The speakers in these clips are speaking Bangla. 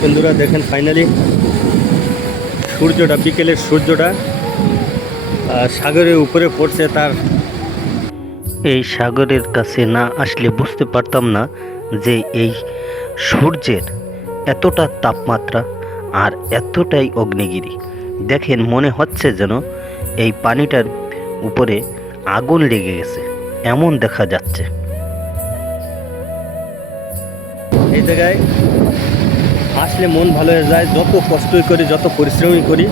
বন্ধুরা দেখেন ফাইনালি সূর্যটা বিকেলের সূর্যটা সাগরের উপরে পড়ছে তার। এই সাগরের কাছে না আসলে বুঝতে পারতাম না যে এই সূর্যের এতটা তাপমাত্রা আর এতটাই অগ্নিগিরি। দেখেন মনে হচ্ছে যেন এই পানিটার উপরে আগুন লেগে গেছে। এমন দেখা যাচ্ছে। এই জায়গায় আসলে মন ভালো হয়ে যায়, যত কষ্টই করি, যত পরিশ্রমই করি।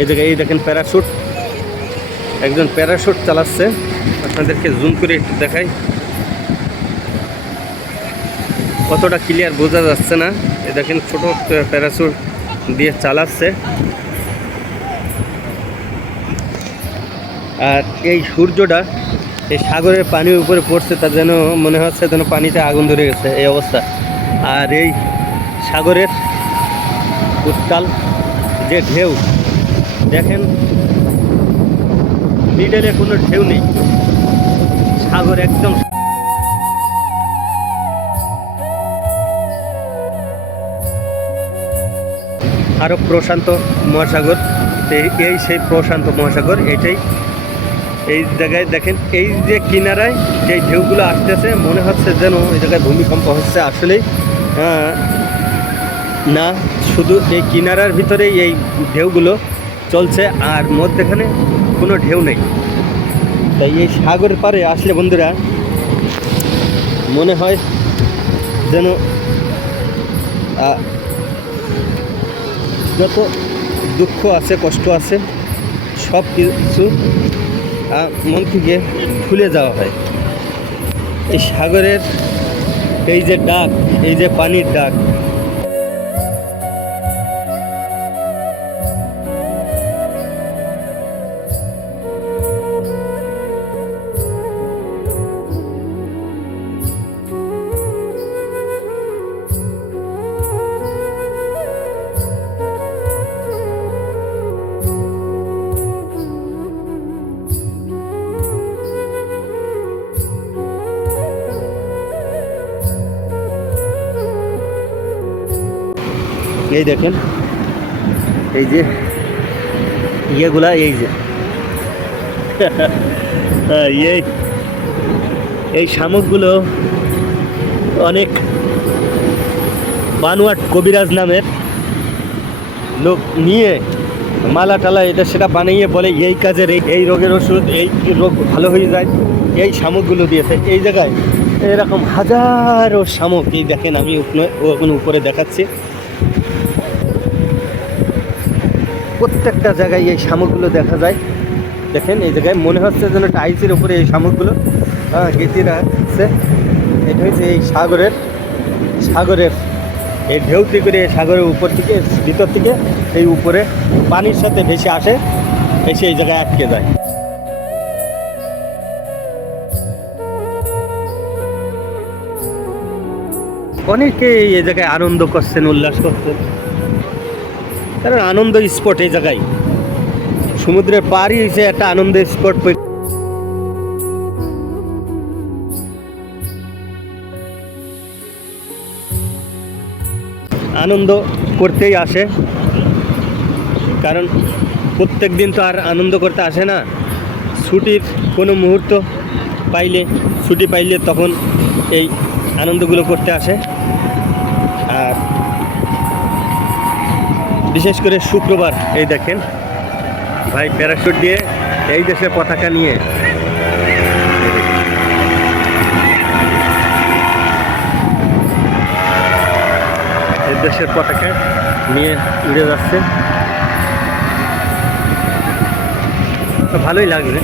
এই জায়গায়, এই দেখেন প্যারাশুট একজন প্যারাশুট চালাচ্ছে। আপনাদেরকে জুম করে একটু দেখাই। কতটা ক্লিয়ার বোঝা যাচ্ছে না। এই দেখেন ছোটো প্যারাশুট দিয়ে চালাচ্ছে। আর এই সূর্যটা এই সাগরের পানির উপরে পড়ছে, তা যেন মনে হচ্ছে যেন পানিতে আগুন ধরে গেছে, এই অবস্থা। আর এই সাগরের উত্তাল যে ঢেউ, দেখেন মিডলে কোনো ঢেউ নেই। সাগর একদম আরব প্রশান্ত মহাসাগর। এই সেই প্রশান্ত মহাসাগর এটাই। এই জায়গায় দেখেন এই যে কিনারায় যে ঢেউগুলো আসতেছে মনে হচ্ছে যেন এই জায়গায় ভূমিকম্প হচ্ছে আসলেই। আহ, না শুধু এই কিনারার ভিতরেই এই ঢেউগুলো চলছে আর মধ্যেখানে কোনো ঢেউ নেই। তাই এই সাগরের পারে আসলে বন্ধুরা মনে হয় যেন যত দুঃখ আছে, কষ্ট আছে, সব কিছু মন থেকে ভুলে যাওয়া হয়। এই সাগরের এই যে ডাক, এই যে পানির ডাক এই দেখেন এই যে ইয়েগুলা এই যে। হ্যাঁ, এই এই শামুকগুলো অনেক বানুয়াট কবিরাজ নামের লোক নিয়ে মালা টালা এটা সেটা বানিয়ে বলে এই কাজের এই এই রোগের ওষুধ এই রোগ ভালো হয়ে যায় এই শামুকগুলো দিয়েছে। এই জায়গায় এরকম হাজারো শামুক এই দেখেন আমি ওখানে উপরে দেখাচ্ছি। প্রত্যেকটা জায়গায় এই শামুকগুলো দেখা যায়। দেখেন, এই জায়গায় মনে হচ্ছে যেন টাইলসের উপরে এই শামুকগুলো হ্যাঁ গেঁথে রাখছে। এটা হচ্ছে এই সাগরের সাগরের, এই ঢেউটি করে সাগরের উপর থেকে, ভিতর থেকে এই উপরে পানির সাথে ভেসে আসে এসে এই জায়গায় আটকে যায়। অনেকে এই জায়গায় আনন্দ করছেন, উল্লাস করছেন। কারণ আনন্দ স্পট এই জায়গায়। সমুদ্রের পাড়ই হয়েছে একটা আনন্দ স্পট। আনন্দ করতেই আসে। কারণ প্রত্যেক দিন তো আর আনন্দ করতে আসে না। ছুটির কোনো মুহূর্ত পাইলে, ছুটি পাইলে তখন এই আনন্দগুলো করতে আসে। বিশেষ করে শুক্রবার, এই দেখেন, ভাই প্যারাশুট দিয়ে এই দেশের পতাকা নিয়ে। এই দেশের পতাকা নিয়ে উড়ে যাচ্ছে। ভালোই লাগবে।